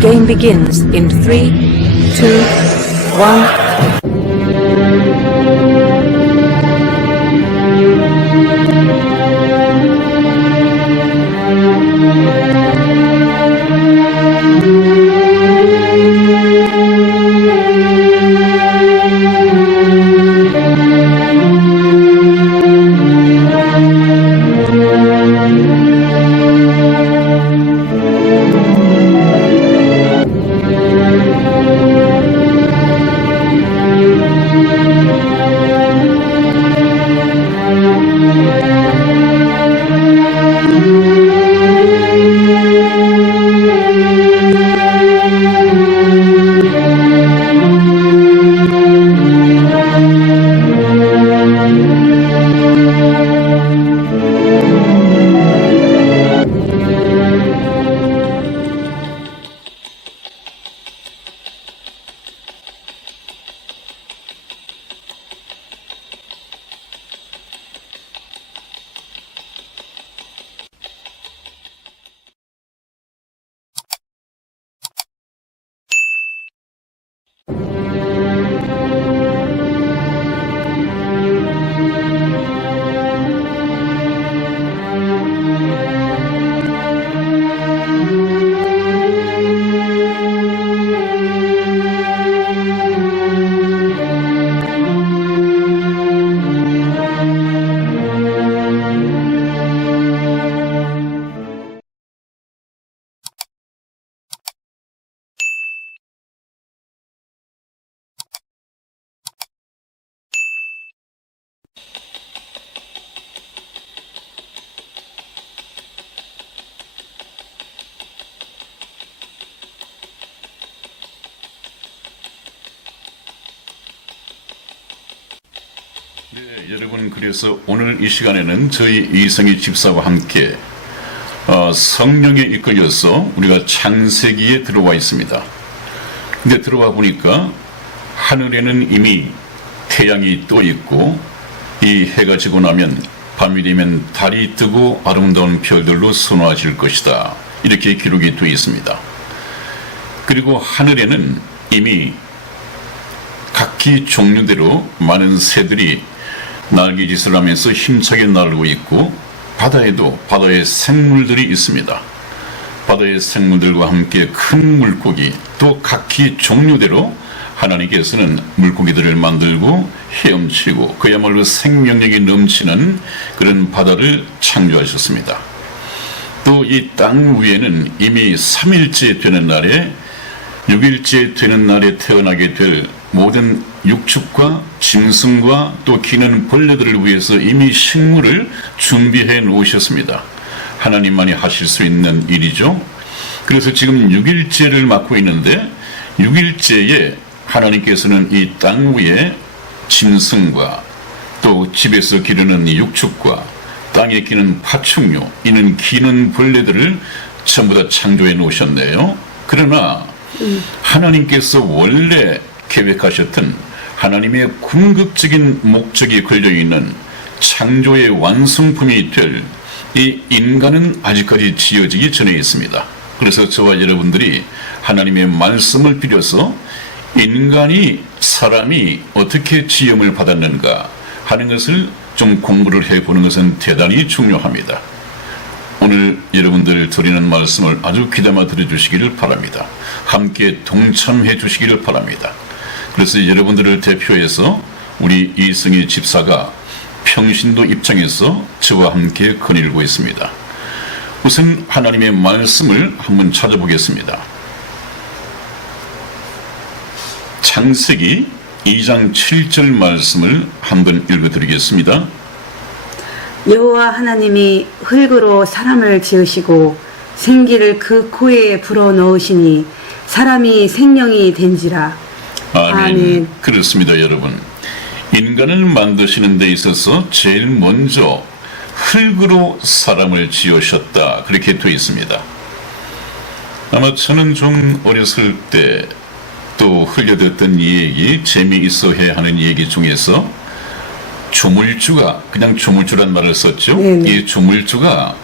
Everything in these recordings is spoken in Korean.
game begins in 3, 2, 1. 네, 여러분, 그래서 오늘 이 시간에는 저희 이성희 집사와 함께 성령에 이끌려서 우리가 창세기에 들어와 있습니다. 근데 들어와 보니까 하늘에는 이미 태양이 떠 있고 이 해가 지고 나면 밤이 되면 달이 뜨고 아름다운 별들로 선화질 것이다. 이렇게 기록이 되어 있습니다. 그리고 하늘에는 이미 각기 종류대로 많은 새들이 날개짓을 하면서 힘차게 날고 있고 바다에도 바다의 생물들이 있습니다. 바다의 생물들과 함께 큰 물고기 또 각기 종류대로 하나님께서는 물고기들을 만들고 헤엄치고 그야말로 생명력이 넘치는 그런 바다를 창조하셨습니다. 또 이 땅 위에는 이미 3일째 되는 날에 6일째 되는 날에 태어나게 될 모든 육축과 짐승과 또 기는 벌레들을 위해서 이미 식물을 준비해 놓으셨습니다. 하나님만이 하실 수 있는 일이죠. 그래서 지금 6일째를 맡고 있는데 6일째에 하나님께서는 이 땅 위에 짐승과 또 집에서 기르는 육축과 땅에 기는 파충류, 이는 기는 벌레들을 전부 다 창조해 놓으셨네요. 그러나 하나님께서 원래 계획하셨던 하나님의 궁극적인 목적이 걸려있는 창조의 완성품이 될 이 인간은 아직까지 지어지기 전에 있습니다. 그래서 저와 여러분들이 하나님의 말씀을 빌어서 인간이 사람이 어떻게 지음을 받았는가 하는 것을 좀 공부를 해보는 것은 대단히 중요합니다. 오늘 여러분들 드리는 말씀을 아주 귀담아 들어주시기를 바랍니다. 함께 동참해 주시기를 바랍니다. 그래서 여러분들을 대표해서 우리 이성희 집사가 평신도 입장에서 저와 함께 거닐고 있습니다. 우선 하나님의 말씀을 한번 찾아보겠습니다. 창세기 2장 7절 말씀을 한번 읽어드리겠습니다. 여호와 하나님이 흙으로 사람을 지으시고 생기를 그 코에 불어넣으시니 사람이 생명이 된지라. 아멘. 그렇습니다, 여러분. 인간을 만드시는 데 있어서 제일 먼저 흙으로 사람을 지으셨다. 그렇게 되어 있습니다. 아마 저는 좀 어렸을 때 또 흘려듣던 이 얘기, 재미있어 해야 하는 얘기 중에서 조물주가, 그냥 조물주란 말을 썼죠. 네네. 이 조물주가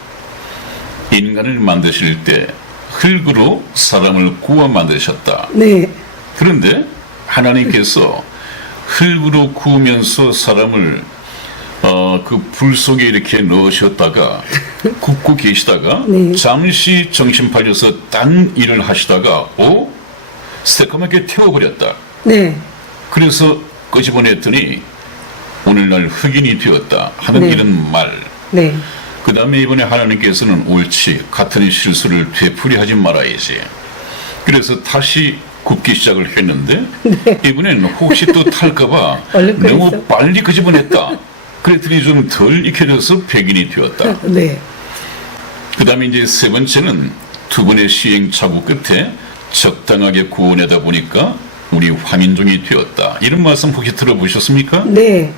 인간을 만드실 때 흙으로 사람을 구워 만드셨다. 네. 그런데 하나님께서 흙으로 구우면서 사람을 그 불 속에 이렇게 넣으셨다가 굽고 계시다가 네. 잠시 정신 팔려서 딴 일을 하시다가 새까맣게 태워버렸다. 네. 그래서 끄집어냈더니 오늘날 흑인이 되었다 하는 네. 이런 말. 네. 그 다음에 이번에 하나님께서는 옳지, 같은 실수를 되풀이하지 말아야지. 그래서 다시 굽기 시작을 했는데 이번에는 혹시 또 탈까봐 얼른 너무 그랬어? 빨리 끄집어냈다. 그랬더니 좀 덜 익혀져서 백인이 되었다. 네. 그 다음에 이제 세 번째는 두 번의 시행착오 끝에 적당하게 구워내다 보니까 우리 화민종이 되었다. 이런 말씀 혹시 들어보셨습니까? 네.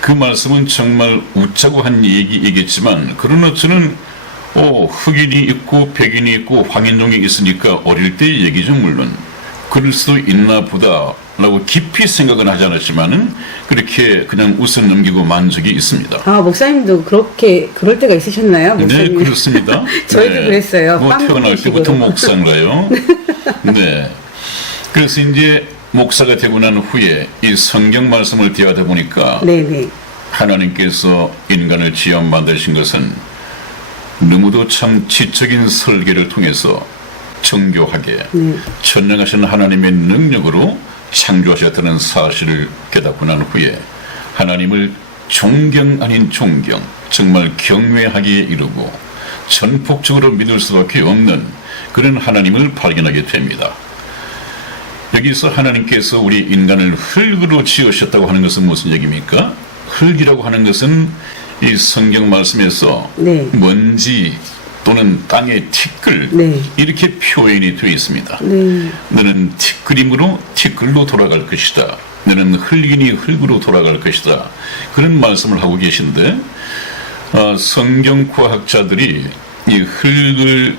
그 말씀은 정말 웃자고 한 얘기이겠지만 그러나 저는 흑인이 있고 백인이 있고 황인종이 있으니까 어릴 때의 얘기죠. 물론 그럴 수도 있나 보다 라고 깊이 생각은 하지 않았지만은 그렇게 그냥 웃어 넘기고 만 적이 있습니다. 아, 목사님도 그럴 때가 있으셨나요? 네, 목사님? 그렇습니다. 저희도 그랬어요. 뭐 빵 태어날 식으로. 때부터 목사인가요? 네. 그래서 이제 목사가 되고 난 후에 이 성경 말씀을 대하다 보니까 네네. 하나님께서 인간을 지어 만드신 것은 너무도 참 지적인 설계를 통해서 정교하게 천명하신 하나님의 능력으로 창조하셨다는 사실을 깨닫고 난 후에 하나님을 존경 아닌 존경, 정말 경외하기에 이르고 전폭적으로 믿을 수밖에 없는 그런 하나님을 발견하게 됩니다. 여기서 하나님께서 우리 인간을 흙으로 지으셨다고 하는 것은 무슨 얘기입니까? 흙이라고 하는 것은 이 성경 말씀에서 네. 먼지 또는 땅의 티끌 네. 이렇게 표현이 되어 있습니다. 네. 너는 티끌임으로 티끌로 돌아갈 것이다. 너는 흙이니 흙으로 돌아갈 것이다. 그런 말씀을 하고 계신데 성경과학자들이 이 흙을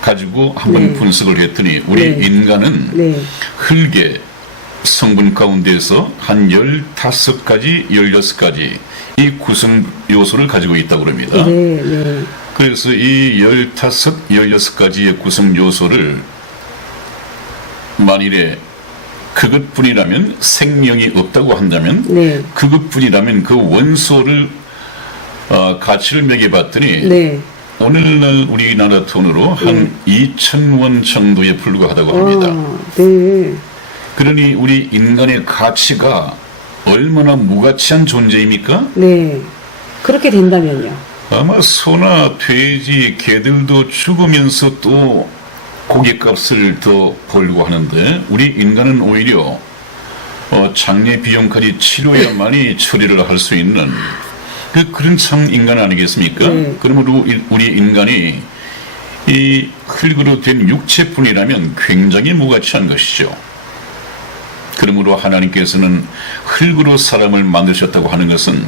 가지고 한번 네. 분석을 했더니 우리 네. 인간은 네. 흙의 성분 가운데서 한 15가지, 16가지 이 구성 요소를 가지고 있다고 합니다. 네. 네. 그래서 이 15, 16가지의 구성 요소를 만일에 그것뿐이라면 생명이 없다고 한다면 네. 그것뿐이라면 그 원소를 가치를 매겨봤더니 네. 오늘날 우리나라 돈으로 한 2,000원 정도에 불과하다고 합니다. 네. 그러니 우리 인간의 가치가 얼마나 무가치한 존재입니까? 네. 그렇게 된다면요. 아마 소나 돼지, 개들도 죽으면서 또 고깃값을 더 벌고 하는데 우리 인간은 오히려 장례 비용까지 치료해야만이 처리를 할 수 있는 그런 참 인간 아니겠습니까? 네. 그러므로 우리 인간이 이 흙으로 된 육체뿐이라면 굉장히 무가치한 것이죠. 그러므로 하나님께서는 흙으로 사람을 만드셨다고 하는 것은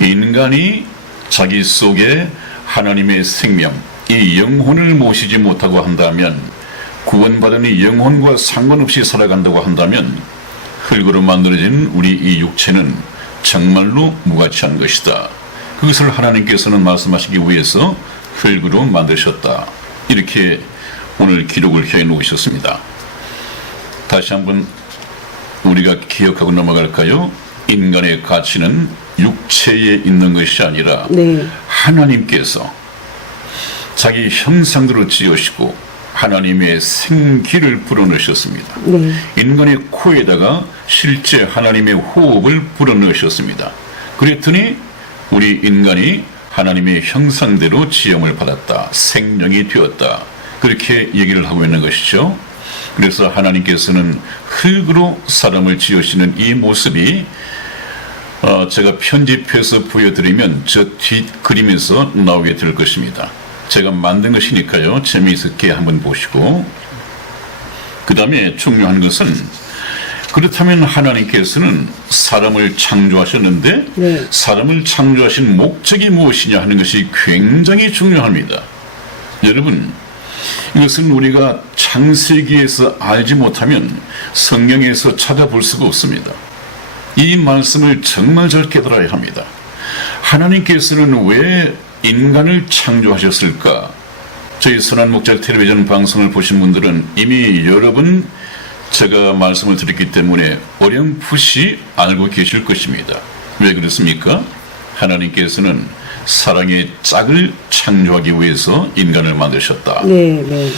인간이 자기 속에 하나님의 생명, 이 영혼을 모시지 못하고 한다면 구원받은 이 영혼과 상관없이 살아간다고 한다면 흙으로 만들어진 우리 이 육체는 정말로 무가치한 것이다. 그것을 하나님께서는 말씀하시기 위해서 흙으로 만드셨다. 이렇게 오늘 기록을 해 놓으셨습니다. 다시 한번 우리가 기억하고 넘어갈까요? 인간의 가치는 육체에 있는 것이 아니라 네. 하나님께서 자기 형상대로 지으시고 하나님의 생기를 불어넣으셨습니다. 네. 인간의 코에다가 실제 하나님의 호흡을 불어넣으셨습니다. 그랬더니 우리 인간이 하나님의 형상대로 지음을 받았다. 생명이 되었다. 그렇게 얘기를 하고 있는 것이죠. 그래서 하나님께서는 흙으로 사람을 지으시는 이 모습이 제가 편집해서 보여드리면 저 뒷그림에서 나오게 될 것입니다. 제가 만든 것이니까요. 재미있게 한번 보시고 그 다음에 중요한 것은 그렇다면 하나님께서는 사람을 창조하셨는데 네. 사람을 창조하신 목적이 무엇이냐 하는 것이 굉장히 중요합니다. 여러분 이것은 우리가 창세기에서 알지 못하면 성경에서 찾아볼 수가 없습니다. 이 말씀을 정말 잘 깨달아야 합니다. 하나님께서는 왜 인간을 창조하셨을까? 저희 선한 목자 텔레비전 방송을 보신 분들은 이미 여러 번 제가 말씀을 드렸기 때문에 어렴풋이 알고 계실 것입니다. 왜 그렇습니까? 하나님께서는 사랑의 짝을 창조하기 위해서 인간을 만드셨다. 네, 네.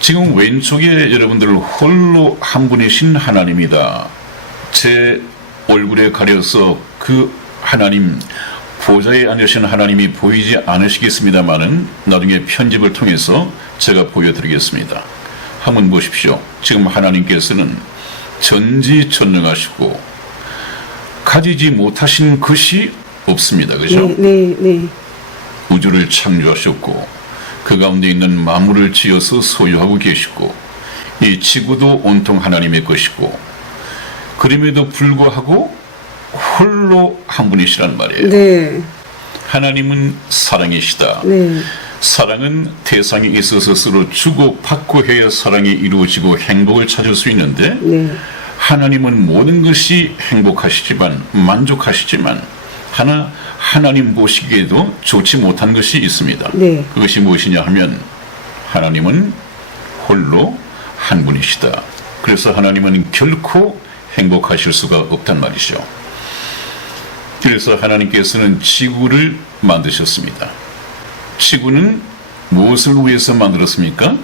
지금 왼쪽에 여러분들 홀로 한 분이신 하나님이다. 제 얼굴에 가려서 그 하나님, 보좌에 앉으신 하나님이 보이지 않으시겠습니다마는 나중에 편집을 통해서 제가 보여드리겠습니다. 한번 보십시오. 지금 하나님께서는 전지전능하시고 가지지 못하신 것이 없습니다. 그죠? 네, 네, 네. 우주를 창조하셨고 그 가운데 있는 만물을 지어서 소유하고 계시고 이 지구도 온통 하나님의 것이고 그럼에도 불구하고 홀로 한 분이시란 말이에요. 네. 하나님은 사랑이시다. 네. 사랑은 대상에 있어서 서로 주고 받고 해야 사랑이 이루어지고 행복을 찾을 수 있는데 네. 하나님은 모든 것이 행복하시지만 만족하시지만 하나님 보시기에도 좋지 못한 것이 있습니다. 네. 그것이 무엇이냐 하면 하나님은 홀로 한 분이시다. 그래서 하나님은 결코 행복하실 수가 없단 말이죠. 그래서 하나님께서는 지구를 만드셨습니다. 지구는 무엇을 위해서 만들었습니까?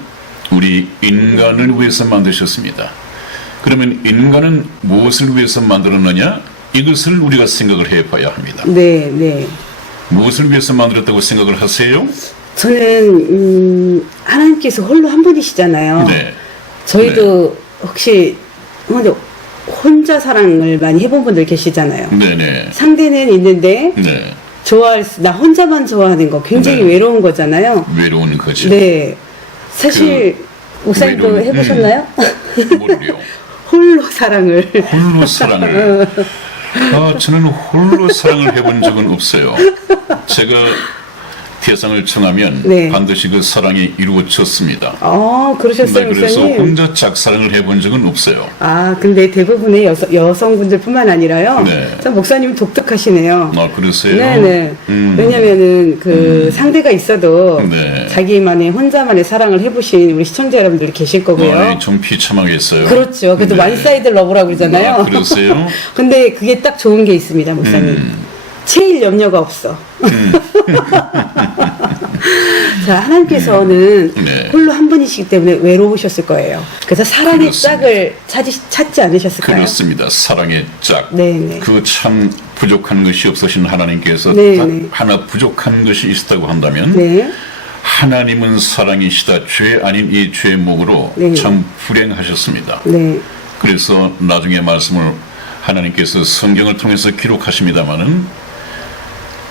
우리 인간을 위해서 만드셨습니다. 그러면 인간은 무엇을 위해서 만들었느냐? 이것을 우리가 생각을 해봐야 합니다. 네, 네. 무엇을 위해서 만들었다고 생각을 하세요? 저는 하나님께서 홀로 한 분이시잖아요. 네. 저희도 혹시 혼자 사랑을 많이 해본 분들 계시잖아요. 네네. 상대는 있는데 네. 나 혼자만 좋아하는 거 굉장히 네. 외로운 거잖아요. 외로운 거죠. 네. 사실 목사님도 외로운- 해보셨나요? 뭐를요? 홀로 사랑을. 홀로 사랑을. 저는 홀로 사랑을 해본 적은 없어요. 제가 대상을 정하면 네. 반드시 그 사랑이 이루어졌습니다. 그러셨어요, 네, 그래서 목사님? 혼자 짝사랑을 해본 적은 없어요. 근데 대부분의 여성분들뿐만 아니라요. 네. 참 목사님 독특하시네요. 그러세요? 네네. 왜냐면은 상대가 있어도 네. 자기만의 혼자만의 사랑을 해보신 우리 시청자 여러분들이 계실 거고요. 좀 비참하겠어요. 그렇죠. 그래도 네. 완사이드 러브라고 그러잖아요. 그러세요? 근데 그게 딱 좋은 게 있습니다, 목사님. 체일 염려가 없어. 자, 하나님께서는 네. 홀로 한 분이시기 때문에 외로우셨을 거예요. 그래서 사랑의 그렇습니다. 짝을 찾지 않으셨을까요? 그렇습니다. 사랑의 짝. 네네. 그 참 부족한 것이 없으신 하나님께서 네, 딱 네. 하나 부족한 것이 있었다고 한다면 네. 하나님은 사랑이시다. 죄 아닌 이 죄목으로 네. 참 불행하셨습니다. 네. 그래서 나중에 말씀을 하나님께서 성경을 통해서 기록하십니다마는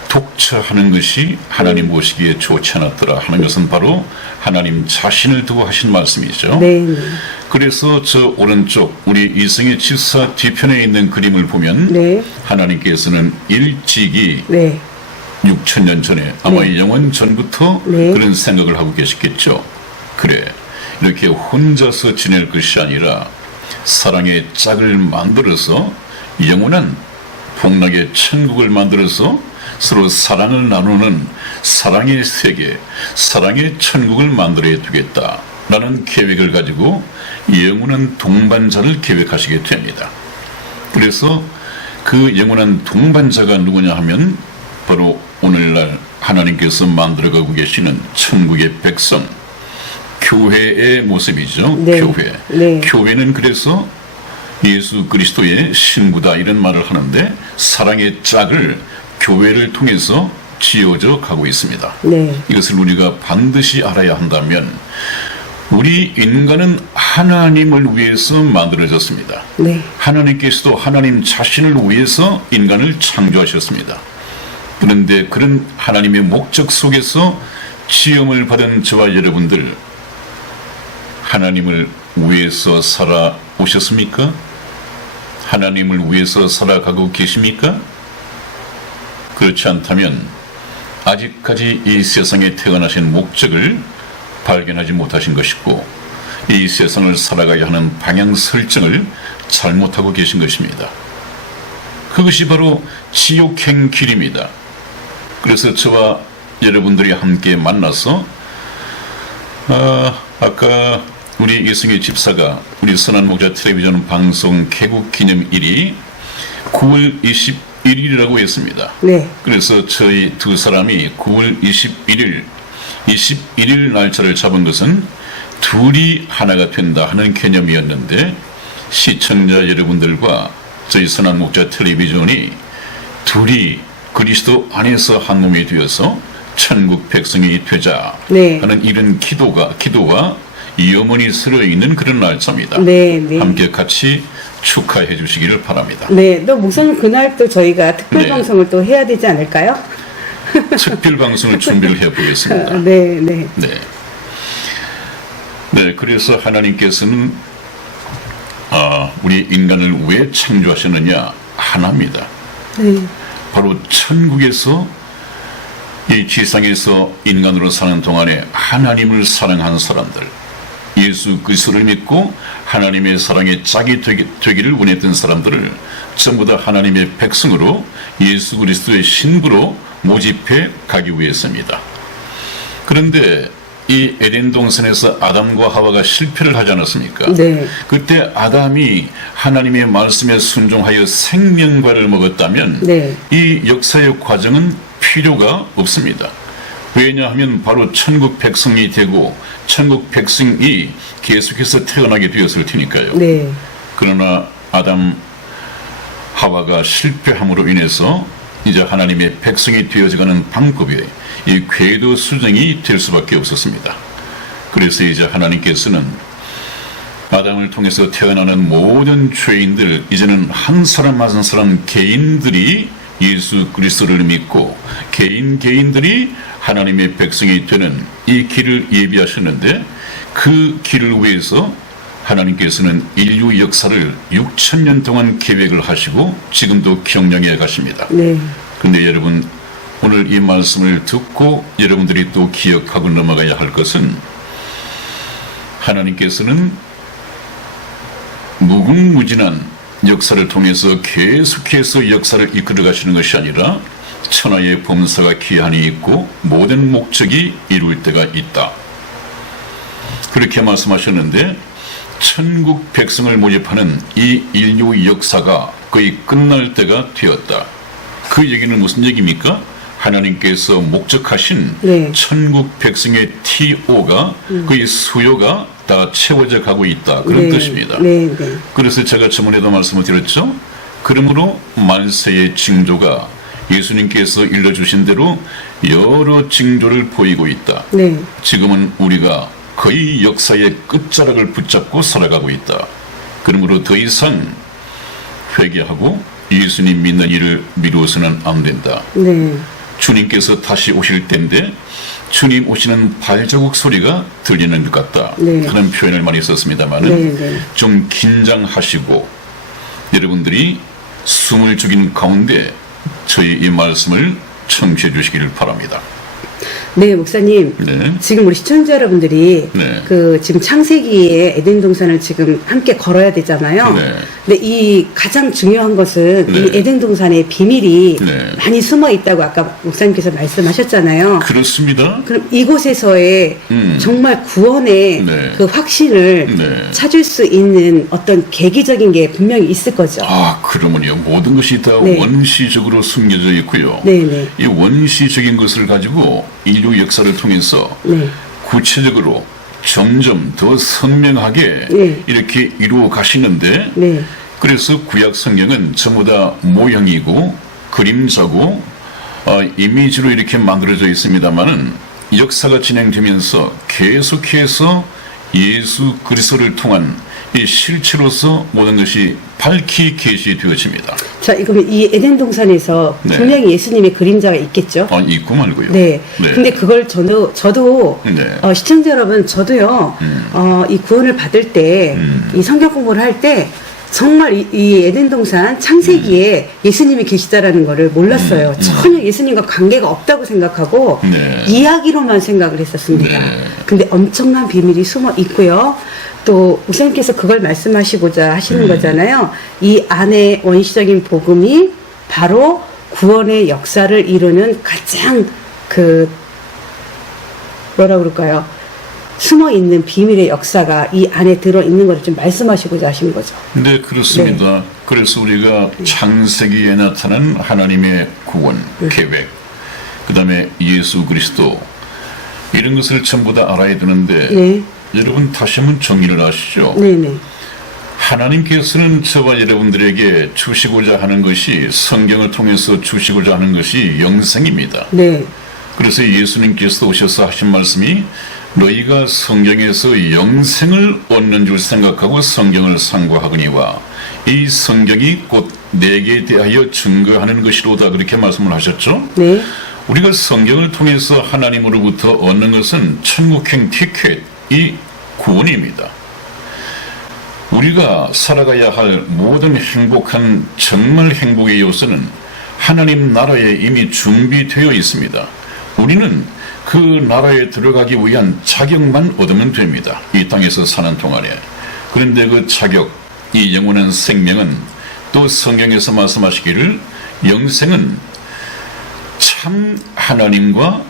독처하는 것이 하나님 보시기에 좋지 않았더라 하는 것은 바로 하나님 자신을 두고 하신 말씀이죠. 네. 그래서 저 오른쪽 우리 이승희 집사 뒤편에 있는 그림을 보면 네. 하나님께서는 일찍이 네. 6,000년 전에 아마 네. 영원 전부터 네. 그런 생각을 하고 계셨겠죠. 그래, 이렇게 혼자서 지낼 것이 아니라 사랑의 짝을 만들어서 영원한 복락의 천국을 만들어서 서로 사랑을 나누는 사랑의 세계, 사랑의 천국을 만들어야 되겠다라는 계획을 가지고 영원한 동반자를 계획하시게 됩니다. 그래서 그 영원한 동반자가 누구냐 하면 바로 오늘날 하나님께서 만들어가고 계시는 천국의 백성, 교회의 모습이죠. 네. 교회. 네. 교회는 그래서 예수 그리스도의 신부다 이런 말을 하는데 사랑의 짝을 교회를 통해서 지어져 가고 있습니다. 네. 이것을 우리가 반드시 알아야 한다면 우리 인간은 하나님을 위해서 만들어졌습니다. 네. 하나님께서도 하나님 자신을 위해서 인간을 창조하셨습니다. 그런데 그런 하나님의 목적 속에서 지음을 받은 저와 여러분들 하나님을 위해서 살아오셨습니까? 하나님을 위해서 살아가고 계십니까? 그렇지 않다면 아직까지 이 세상에 태어나신 목적을 발견하지 못하신 것이고 이 세상을 살아가야 하는 방향 설정을 잘못하고 계신 것입니다. 그것이 바로 지옥행 길입니다. 그래서 저와 여러분들이 함께 만나서 아까 우리 이승희 집사가 우리 선한 목자 텔레비전 방송 개국 기념일이 9월 21일이라고 했습니다. 네. 그래서 저희 두 사람이 9월 21일 날짜를 잡은 것은 둘이 하나가 된다 하는 개념이었는데, 시청자 여러분들과 저희 선한 목자 텔레비전이 둘이 그리스도 안에서 한 몸이 되어서 천국 백성이 되자 네. 하는 이런 기도가 염원이 서려 있는 그런 날짜입니다. 네, 네. 함께 같이 축하해 주시기를 바랍니다. 네, 또 목사님 그날 또 저희가 특별 네. 방송을 또 해야 되지 않을까요? 특별 방송을 준비를 해보겠습니다. 네, 네. 네, 그래서 하나님께서는 우리 인간을 왜 창조하셨느냐? 하나입니다. 네. 바로 천국에서 이 지상에서 인간으로 사는 동안에 하나님을 사랑한 사람들, 예수 그리스도를 믿고 하나님의 사랑의 짝이 되기를 원했던 사람들을 전부 다 하나님의 백성으로 예수 그리스도의 신부로 모집해 가기 위해서입니다. 그런데 이 에덴 동산에서 아담과 하와가 실패를 하지 않았습니까? 네. 그때 아담이 하나님의 말씀에 순종하여 생명과를 먹었다면 네. 이 역사의 과정은 필요가 없습니다. 왜냐하면 바로 천국 백성이 되고 천국 백성이 계속해서 태어나게 되었을 테니까요. 네. 그러나 아담 하와가 실패함으로 인해서 이제 하나님의 백성이 되어져가는 방법이 이 궤도 수정이 될 수밖에 없었습니다. 그래서 이제 하나님께서는 아담을 통해서 태어나는 모든 죄인들, 이제는 한 사람 한 사람 개인들이 예수 그리스도를 믿고 개인들이 하나님의 백성이 되는 이 길을 예비하셨는데, 그 길을 위해서 하나님께서는 인류 역사를 6,000년 동안 계획을 하시고 지금도 경영해 가십니다. 네. 그런데 여러분, 오늘 이 말씀을 듣고 여러분들이 또 기억하고 넘어가야 할 것은, 하나님께서는 무궁무진한 역사를 통해서 계속해서 역사를 이끌어 가시는 것이 아니라 천하의 범사가 기한이 있고 모든 목적이 이룰 때가 있다. 그렇게 말씀하셨는데, 천국 백성을 모집하는 이 인류 역사가 거의 끝날 때가 되었다. 그 얘기는 무슨 얘기입니까? 하나님께서 목적하신 네. 천국 백성의 TO가 거의 수요가 다 채워져 가고 있다. 그런 네. 뜻입니다. 네, 네. 그래서 제가 저번에도 말씀을 드렸죠. 그러므로 만세의 징조가 예수님께서 일러주신 대로 여러 징조를 보이고 있다. 네. 지금은 우리가 거의 역사의 끝자락을 붙잡고 살아가고 있다. 그러므로 더 이상 회개하고 예수님 믿는 일을 미루어서는 안 된다. 네. 주님께서 다시 오실 때인데 주님 오시는 발자국 소리가 들리는 것 같다. 네. 하는 표현을 많이 썼습니다만은 네, 네. 좀 긴장하시고 여러분들이 숨을 죽인 가운데 저희 이 말씀을 청취해 주시기를 바랍니다. 네, 목사님. 네. 지금 우리 시청자 여러분들이 네. 지금 창세기에 에덴 동산을 지금 함께 걸어야 되잖아요. 네. 근데 이 가장 중요한 것은 네. 이 에덴 동산의 비밀이 네. 많이 숨어 있다고 아까 목사님께서 말씀하셨잖아요. 그렇습니다. 그럼 이곳에서의 정말 구원의 네. 그 확신을 네. 찾을 수 있는 어떤 계기적인 게 분명히 있을 거죠. 그러면요, 모든 것이 다 네. 원시적으로 숨겨져 있고요. 네, 네. 이 원시적인 것을 가지고 인류 역사를 통해서 네. 구체적으로 점점 더 선명하게 네. 이렇게 이루어 가시는데, 네. 그래서 구약 성경은 전부 다 모형이고 그림자고 이미지로 이렇게 만들어져 있습니다만은 역사가 진행되면서 계속해서 예수 그리스도를 통한 이 실체로서 모든 것이 밝히 계시되어집니다. 자, 그러면 이 에덴 동산에서 네. 분명히 예수님의 그림자가 있겠죠? 있고 말고요. 네. 네. 근데 그걸 저도 네. 시청자 여러분, 저도요, 이 구원을 받을 때, 이 성경 공부를 할 때, 정말 이 에덴 동산 창세기에 예수님이 계시다라는 거를 몰랐어요. 전혀 예수님과 관계가 없다고 생각하고, 네. 이야기로만 생각을 했었습니다. 네. 근데 엄청난 비밀이 숨어 있고요. 또 목사님께서 그걸 말씀하시고자 하시는 거잖아요. 이 안에 원시적인 복음이 바로 구원의 역사를 이루는 가장 뭐라 그럴까요? 숨어 있는 비밀의 역사가 이 안에 들어 있는 것을 좀 말씀하시고자 하신 거죠. 네, 그렇습니다. 그래서 우리가 창세기에 나타난 하나님의 구원, 계획, 그 다음에 예수 그리스도, 이런 것을 전부 다 알아야 되는데, 네. 여러분 다시 한번 정리를 하시죠. 네네. 하나님께서는 저와 여러분들에게 주시고자 하는 것이, 성경을 통해서 주시고자 하는 것이 영생입니다. 네. 그래서 예수님께서 오셔서 하신 말씀이, 너희가 성경에서 영생을 얻는 줄 생각하고 성경을 상고하거니와 이 성경이 곧 내게 대하여 증거하는 것이로다, 그렇게 말씀을 하셨죠. 네. 우리가 성경을 통해서 하나님으로부터 얻는 것은 천국행 티켓, 이 구원입니다. 우리가 살아가야 할 모든 행복한, 정말 행복의 요소는 하나님 나라에 이미 준비되어 있습니다. 우리는 그 나라에 들어가기 위한 자격만 얻으면 됩니다. 이 땅에서 사는 동안에. 그런데 그 자격, 이 영원한 생명은, 또 성경에서 말씀하시기를 영생은 참 하나님과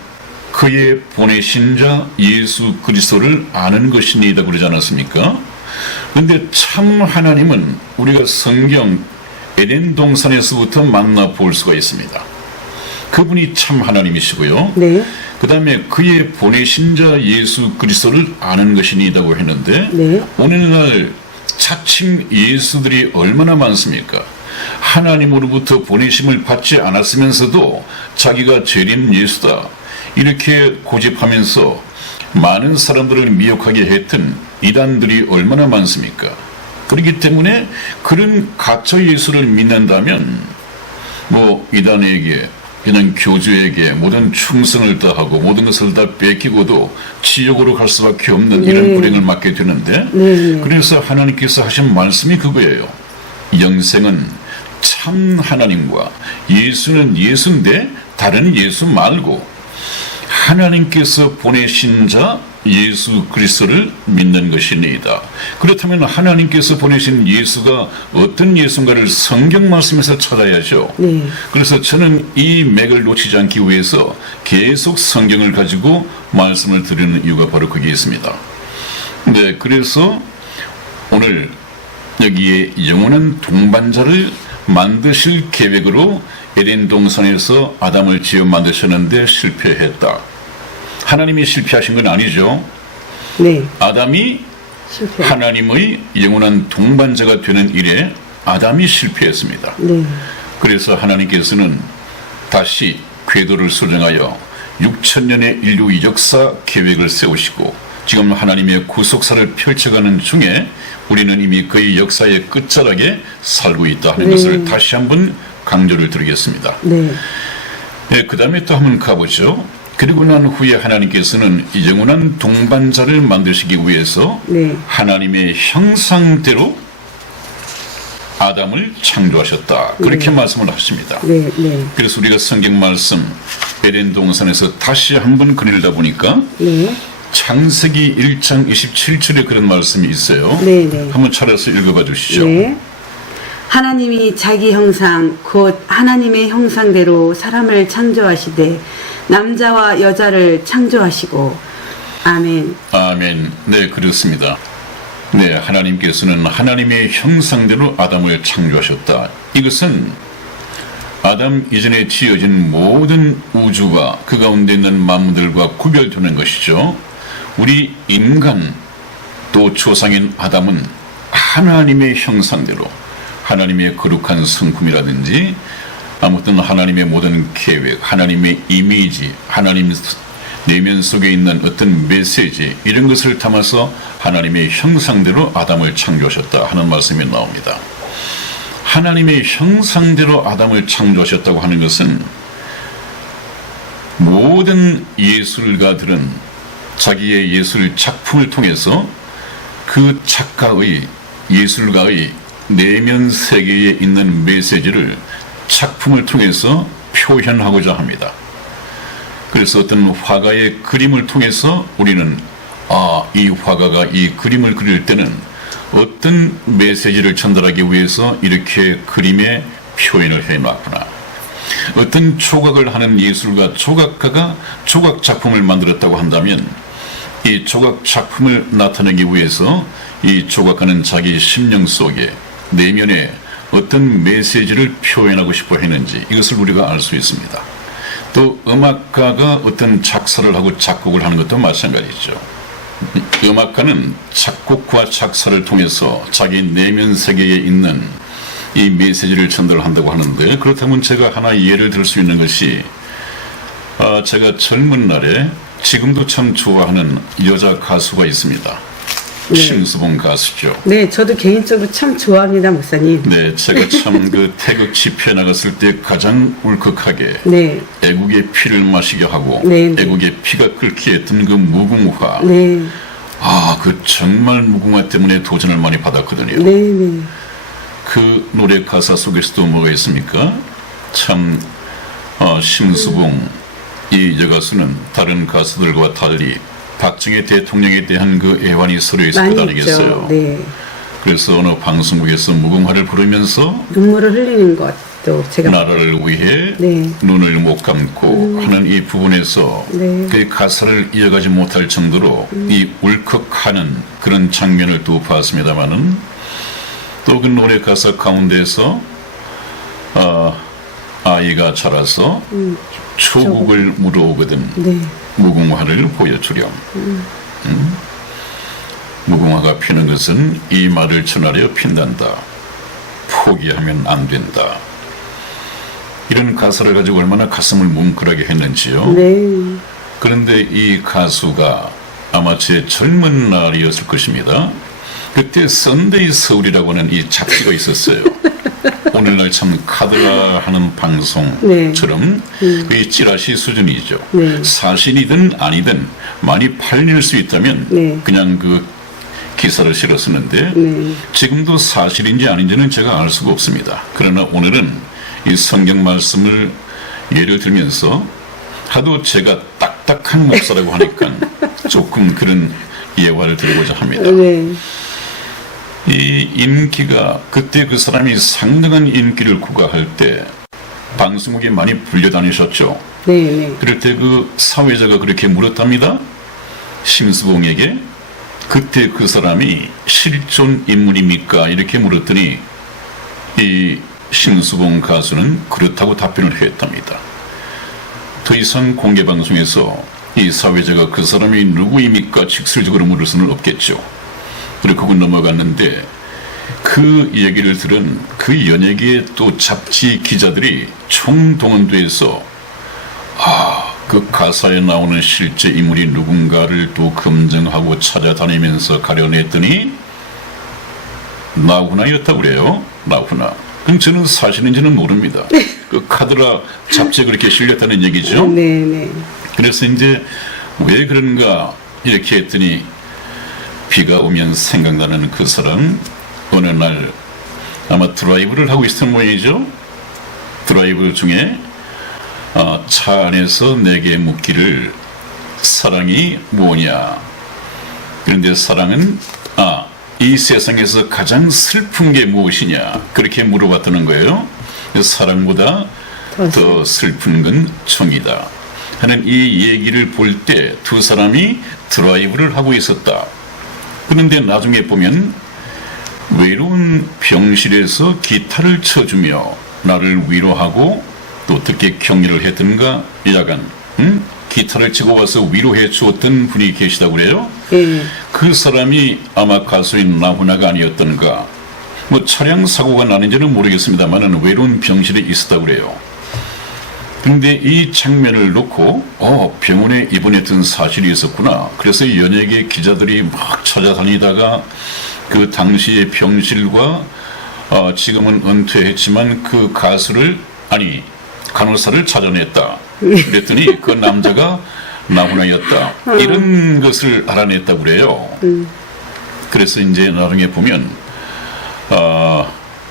그의 보내신 자 예수 그리스도를 아는 것이니이다, 그러지 않았습니까? 그런데 참 하나님은 우리가 성경 에덴 동산에서부터 만나볼 수가 있습니다. 그분이 참 하나님이시고요. 네. 그 다음에 그의 보내신 자 예수 그리스도를 아는 것이니이다고 했는데, 네. 오늘날 자칭 예수들이 얼마나 많습니까? 하나님으로부터 보내심을 받지 않았으면서도 자기가 재림 예수다, 이렇게 고집하면서 많은 사람들을 미혹하게 했던 이단들이 얼마나 많습니까? 그렇기 때문에 그런 가짜 예수를 믿는다면 뭐 이단에게, 그냥 교주에게 모든 충성을 다하고 모든 것을 다 뺏기고도 지옥으로 갈 수밖에 없는 이런 불행을 맞게 되는데, 그래서 하나님께서 하신 말씀이 그거예요. 영생은 참 하나님과, 예수는 예수인데 다른 예수 말고 하나님께서 보내신 자 예수 그리스도를 믿는 것이니이다. 그렇다면 하나님께서 보내신 예수가 어떤 예수인가를 성경 말씀에서 찾아야죠. 네. 그래서 저는 이 맥을 놓치지 않기 위해서 계속 성경을 가지고 말씀을 드리는 이유가 바로 거기에 있습니다. 네, 그래서 오늘 여기에 영원한 동반자를 만드실 계획으로 에덴 동산에서 아담을 지어 만드셨는데 실패했다. 하나님이 실패하신 건 아니죠. 네. 아담이 실패. 하나님의 영원한 동반자가 되는 일에 아담이 실패했습니다. 네. 그래서 하나님께서는 다시 궤도를 수정하여 6천년의 인류 역사 계획을 세우시고, 지금 하나님의 구속사를 펼쳐가는 중에 우리는 이미 그의 역사의 끝자락에 살고 있다 하는 것을 다시 한번 강조를 드리겠습니다. 네. 네, 그 다음에 또 한번 가보죠. 그리고 난 후에 하나님께서는 영원한 동반자를 만드시기 위해서 네. 하나님의 형상대로 아담을 창조하셨다, 그렇게 말씀을 하십니다. 네. 네. 그래서 우리가 성경 말씀 에덴 동산에서 다시 한번 그리다 보니까 네. 창세기 1장 27절에 그런 말씀이 있어요. 네. 네. 한번 찾아서 읽어봐 주시죠. 네. 하나님이 자기 형상 곧 하나님의 형상대로 사람을 창조하시되 남자와 여자를 창조하시고. 아멘. 아멘. 네, 그렇습니다. 네, 하나님께서는 하나님의 형상대로 아담을 창조하셨다. 이것은 아담 이전에 지어진 모든 우주와 그 가운데 있는 만물들과 구별되는 것이죠. 우리 인간, 또 조상인 아담은 하나님의 형상대로, 하나님의 거룩한 성품이라든지 아무튼 하나님의 모든 계획, 하나님의 이미지, 하나님 내면 속에 있는 어떤 메시지, 이런 것을 담아서 하나님의 형상대로 아담을 창조하셨다 하는 말씀이 나옵니다. 하나님의 형상대로 아담을 창조하셨다고 하는 것은 모든 예술가들은 자기의 예술 작품을 통해서 그 작가의, 예술가의 내면 세계에 있는 메시지를 작품을 통해서 표현하고자 합니다. 그래서 어떤 화가의 그림을 통해서 우리는 이 화가가 이 그림을 그릴 때는 어떤 메시지를 전달하기 위해서 이렇게 그림에 표현을 해놨구나. 어떤 조각을 하는 예술가, 조각가가 조각 작품을 만들었다고 한다면 이 조각 작품을 나타내기 위해서 이 조각가는 자기 심령 속에 내면에 어떤 메시지를 표현하고 싶어 했는지 이것을 우리가 알 수 있습니다. 또 음악가가 어떤 작사를 하고 작곡을 하는 것도 마찬가지죠. 음악가는 작곡과 작사를 통해서 자기 내면 세계에 있는 이 메시지를 전달한다고 하는데, 그렇다면 제가 하나 예를 들 수 있는 것이 제가 젊은 날에 지금도 참 좋아하는 여자 가수가 있습니다. 네. 심수봉 가수죠. 네, 저도 개인적으로 참 좋아합니다, 목사님. 네, 제가 참 그 태극 집회 나갔을 때 가장 울컥하게 네, 애국의 피를 마시게 하고 네, 네. 애국의 피가 끓게 했던 그 무궁화. 네, 그 정말 무궁화 때문에 도전을 많이 받았거든요. 네, 네. 그 노래 가사 속에서도 뭐가 있습니까? 참 심수봉 이 여가수는 다른 가수들과 달리 박정희 대통령에 대한 그 애환이 서로에 있을 것 많이 아니겠어요. 있죠. 네. 그래서 어느 방송국에서 무궁화를 부르면서 눈물을 흘리는 것도 제가 나라를 위해 네. 눈을 못 감고 하는 이 부분에서 네. 그 가사를 이어가지 못할 정도로 이 울컥하는 그런 장면을 또 봤습니다마는, 또 그 노래 가사 가운데서 아이가 자라서 초국을 물어오거든 네. 무궁화를 보여주렴. 무궁화가 피는 것은 이 말을 전하려 핀단다. 포기하면 안 된다. 이런 가사를 가지고 얼마나 가슴을 뭉클하게 했는지요. 네. 그런데 이 가수가 아마 제 젊은 날이었을 것입니다. 그때 썬데이 서울이라고 하는 이 잡지가 있었어요. 오늘날 참 카드라 하는 방송처럼 이 찌라시 수준이죠. 네. 사실이든 아니든 많이 팔릴 수 있다면 네. 그냥 그 기사를 실었었는데 네. 지금도 사실인지 아닌지는 제가 알 수가 없습니다. 그러나 오늘은 이 성경 말씀을 예를 들면서 하도 제가 딱딱한 목사라고 하니까 조금 그런 예화를 드리고자 합니다. 네. 이 인기가 그때 그 사람이 상당한 인기를 구가할 때 방송국에 많이 불려다니셨죠. 네. 네. 그럴 때 그 사회자가 그렇게 물었답니다. 심수봉에게 그때 그 사람이 실존 인물입니까? 이렇게 물었더니 이 심수봉 가수는 그렇다고 답변을 했답니다. 더 이상 공개방송에서 이 사회자가 그 사람이 누구입니까? 직설적으로 물을 수는 없겠죠. 그리고 그건 넘어갔는데 그 얘기를 들은 그 연예계 또 잡지 기자들이 총동원돼서 그 가사에 나오는 실제 인물이 누군가를 또 검증하고 찾아다니면서 가려냈더니 나훈아였다고 그래요. 나훈아. 그럼 저는 사실인지는 모릅니다. 그 카드라 잡지에 그렇게 실렸다는 얘기죠. 네. 네. 그래서 이제 왜 그런가 이렇게 했더니 비가 오면 생각나는 그 사람, 어느 날 아마 드라이브를 하고 있었던 모양이죠. 드라이브 중에 차 안에서 내게 묻기를 사랑이 뭐냐. 그런데 사랑은 이 세상에서 가장 슬픈 게 무엇이냐 그렇게 물어봤다는 거예요. 사랑보다 더 슬픈 건 정이다 하는 이 얘기를 볼 때 두 사람이 드라이브를 하고 있었다. 그런데 나중에 보면 외로운 병실에서 기타를 쳐주며 나를 위로하고 또 어떻게 격려를 했던가 야간 기타를 치고 와서 위로해 주었던 분이 계시다고 그래요. 그 사람이 아마 가수인 나훈아가 아니었던가. 뭐 차량 사고가 나는지는 모르겠습니다만 외로운 병실에 있었다고 그래요. 그런데 이 장면을 놓고 병원에 입원했던 사실이 있었구나. 그래서 연예계 기자들이 막 찾아다니다가 그 당시의 병실과 지금은 은퇴했지만 그 가수를 간호사를 찾아냈다. 그랬더니 그 남자가 나훈아였다. 이런 것을 알아냈다고 그래요. 그래서 이제 나중에 보면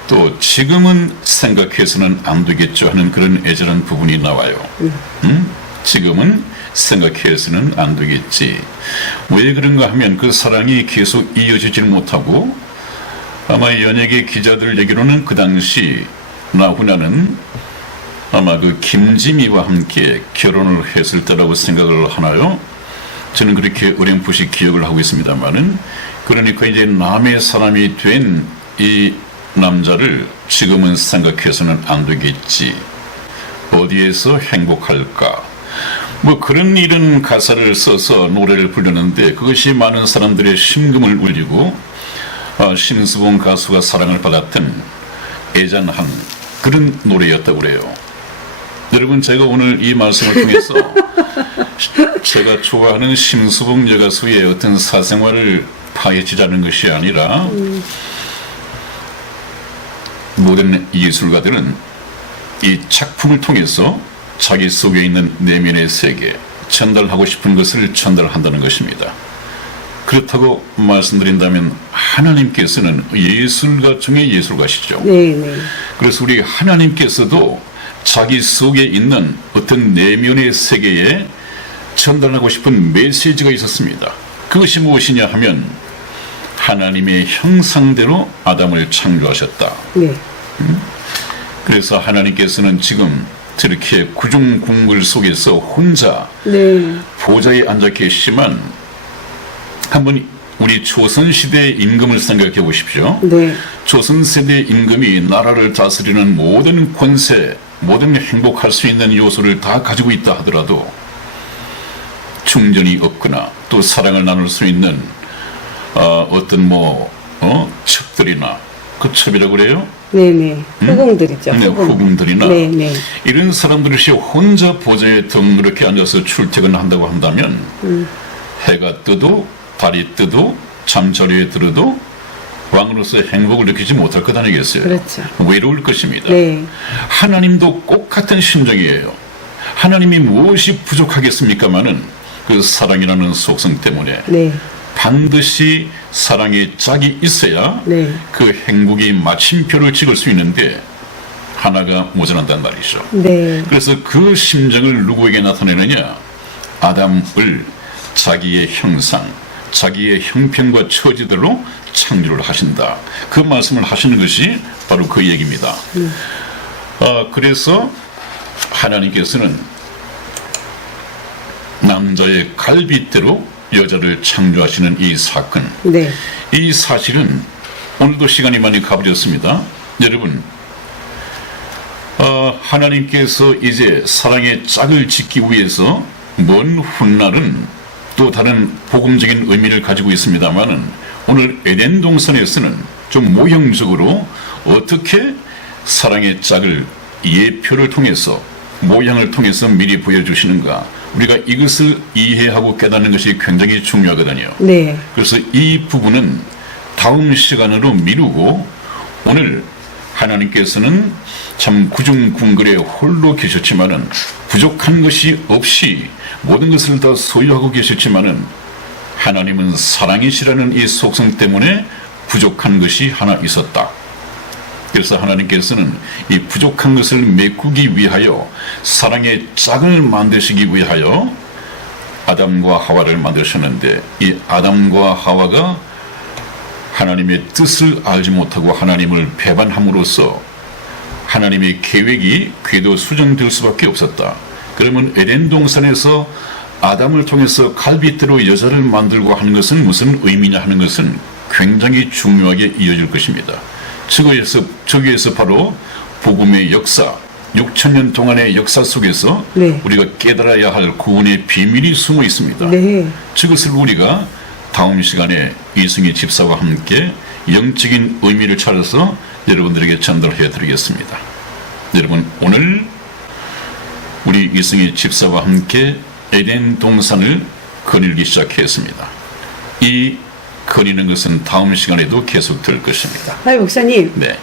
또 지금은 생각해서는 안 되겠죠 하는 그런 애절한 부분이 나와요. 지금은 생각해서는 안 되겠지. 왜 그런가 하면 그 사랑이 계속 이어지질 못하고 아마 연예계 기자들 얘기로는 그 당시 나훈아는 아마 그 김지미와 함께 결혼을 했을 때라고 생각을 하나요? 저는 그렇게 어렴풋이 기억을 하고 있습니다만은, 그러니까 이제 남의 사람이 된 이 남자를 지금은 생각해서는 안 되겠지. 어디에서 행복할까? 뭐 그런 이런 가사를 써서 노래를 부르는데, 그것이 많은 사람들의 심금을 울리고 심수봉 가수가 사랑을 받았던 애잔한 그런 노래였다고 그래요. 여러분, 제가 오늘 이 말씀을 통해서 제가 좋아하는 심수봉 여가수의 어떤 사생활을 파헤치자는 것이 아니라, 모든 예술가들은 이 작품을 통해서 자기 속에 있는 내면의 세계, 전달하고 싶은 것을 전달한다는 것입니다. 그렇다고 말씀드린다면 하나님께서는 예술가 중에 예술가시죠. 네, 네. 그래서 우리 하나님께서도 자기 속에 있는 어떤 내면의 세계에 전달하고 싶은 메시지가 있었습니다. 그것이 무엇이냐 하면, 하나님의 형상대로 아담을 창조하셨다. 네. 그래서 하나님께서는 지금 저렇게 구중궁궐 속에서 혼자 네. 보좌에 앉아 계시지만, 한번 우리 조선시대의 임금을 생각해 보십시오. 네. 조선세대 임금이 나라를 다스리는 모든 권세, 모든 행복할 수 있는 요소를 다 가지고 있다 하더라도 충전이 없거나 또 사랑을 나눌 수 있는 어떤 첩들이나, 그 첩이라고 그래요? 네네. 후궁들이죠. 네, 후궁들이나 네네. 이런 사람들이 혼자 보좌에 덩그렇게 앉아서 출퇴근을 한다고 한다면, 해가 떠도 달이 떠도 잠자리에 들어도 왕으로서 행복을 느끼지 못할 것 아니겠어요? 그렇죠. 외로울 것입니다. 네. 하나님도 꼭 같은 심정이에요. 하나님이 무엇이 부족하겠습니까마는 그 사랑이라는 속성 때문에 네. 반드시 사랑의 짝이 있어야 네. 그 행복이 마침표를 찍을 수 있는데 하나가 모자란단 말이죠. 네. 그래서 그 심정을 누구에게 나타내느냐? 아담을 자기의 형상, 자기의 형편과 처지대로 창조를 하신다. 그 말씀을 하시는 것이 바로 그 얘기입니다. 그래서 하나님께서는 남자의 갈빗대로 여자를 창조하시는 이 사건, 네. 이 사실은 오늘도 시간이 많이 가버렸습니다. 여러분, 하나님께서 이제 사랑의 짝을 짓기 위해서 먼 훗날은 또 다른 복음적인 의미를 가지고 있습니다만은, 오늘 에덴 동산에서는 좀 모형적으로 어떻게 사랑의 짝을 예표를 통해서, 모양을 통해서 미리 보여주시는가, 우리가 이것을 이해하고 깨닫는 것이 굉장히 중요하거든요. 네. 그래서 이 부분은 다음 시간으로 미루고, 오늘 하나님께서는 참 구중궁궐에 홀로 계셨지만은 부족한 것이 없이 모든 것을 다 소유하고 계셨지만은, 하나님은 사랑이시라는 이 속성 때문에 부족한 것이 하나 있었다. 그래서 하나님께서는 이 부족한 것을 메꾸기 위하여 사랑의 짝을 만드시기 위하여 아담과 하와를 만드셨는데, 이 아담과 하와가 하나님의 뜻을 알지 못하고 하나님을 배반함으로써 하나님의 계획이 궤도 수정될 수밖에 없었다. 그러면 에덴 동산에서 아담을 통해서 갈빗대로 여자를 만들고 하는 것은 무슨 의미냐 하는 것은 굉장히 중요하게 이어질 것입니다. 저기에서 바로 복음의 역사, 6,000년 동안의 역사 속에서 네. 우리가 깨달아야 할 구원의 비밀이 숨어 있습니다. 네. 그것을 우리가 다음 시간에 이승희 집사와 함께 영적인 의미를 찾아서 여러분들에게 전달해 드리겠습니다. 여러분, 오늘 우리 이승희 집사와 함께 에덴 동산을 거닐기 시작했습니다. 이 거니는 것은 다음 시간에도 계속될 것입니다. 목사님. 네.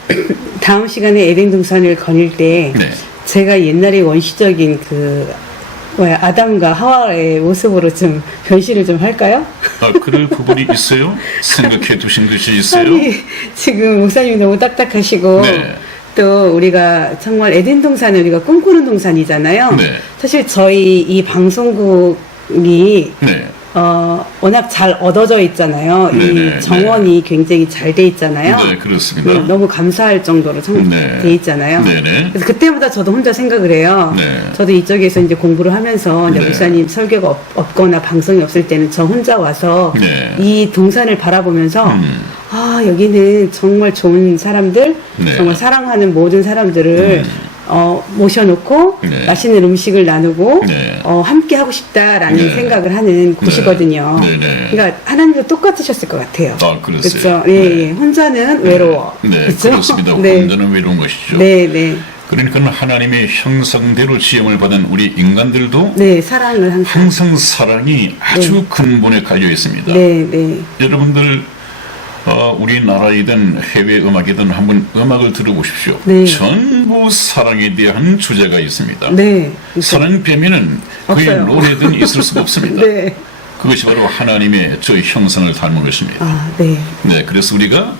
다음 시간에 에덴 동산을 거닐 때 네. 제가 옛날에 원시적인 아담과 하와의 모습으로 좀 변신을 좀 할까요? 그럴 부분이 있어요? 생각해 두신 것이 있어요? 아니, 지금 목사님이 너무 딱딱하시고 네. 또 우리가 정말 에덴 동산은 우리가 꿈꾸는 동산이잖아요. 네. 사실 저희 이 방송국이 네. 워낙 잘 얻어져 있잖아요. 네네, 이 정원이 굉장히 잘 돼 있잖아요. 네, 그렇습니다. 너무 감사할 정도로 네. 돼 있잖아요. 네네. 그래서 그때마다 저도 혼자 생각을 해요. 네. 저도 이쪽에서 이제 공부를 하면서 이제 네. 목사님 설교가 없거나 방송이 없을 때는 저 혼자 와서 네. 이 동산을 바라보면서 아, 여기는 정말 좋은 사람들, 네. 정말 사랑하는 모든 사람들을 모셔놓고 네. 맛있는 음식을 나누고 네. 함께 하고 싶다라는 네. 생각을 하는 곳이거든요. 네. 네. 그러니까 하나님도 똑같으셨을 것 같아요. 아, 그랬어요. 그렇죠. 예, 네. 예. 혼자는 외로워. 네, 그렇죠? 그렇습니다. 네. 혼자는 외로운 것이죠. 네, 네. 그러니까 하나님의 형상대로 지음을 받은 우리 인간들도 네, 사랑을 항상. 항상 사랑이 아주 근본에 깔려 있습니다. 네, 네. 여러분들 우리나라이든 해외 음악이든 한번 음악을 들어보십시오. 네. 전부 사랑에 대한 주제가 있습니다. 네. 사랑 빼면은 거의 없어요. 노래든 있을 수가 없습니다. 네. 그것이 바로 하나님의 저 형상을 닮은 것입니다. 아, 네. 네, 그래서 우리가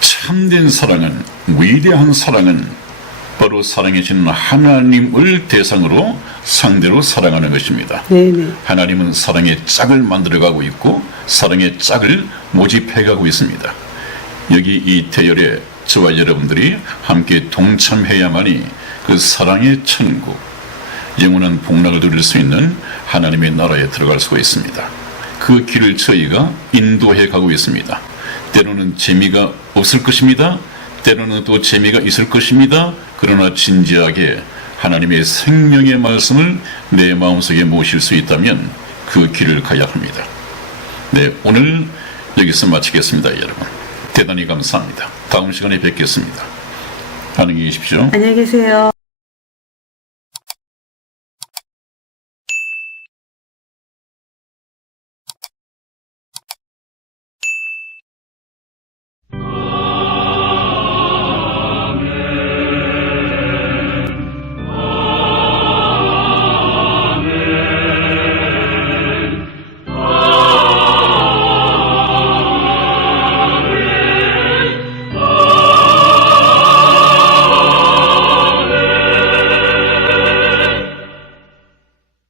참된 사랑은, 위대한 사랑은 바로 사랑해주는 하나님을 대상으로 상대로 사랑하는 것입니다. 네, 네. 하나님은 사랑의 짝을 만들어가고 있고 사랑의 짝을 모집해가고 있습니다. 여기 이 대열에 저와 여러분들이 함께 동참해야만이 그 사랑의 천국, 영원한 복락을 누릴 수 있는 하나님의 나라에 들어갈 수가 있습니다. 그 길을 저희가 인도해 가고 있습니다. 때로는 재미가 없을 것입니다. 때로는 또 재미가 있을 것입니다. 그러나 진지하게 하나님의 생명의 말씀을 내 마음속에 모실 수 있다면 그 길을 가야 합니다. 네, 오늘 여기서 마치겠습니다, 여러분. 대단히 감사합니다. 다음 시간에 뵙겠습니다. 안녕히 계십시오. 안녕히 계세요.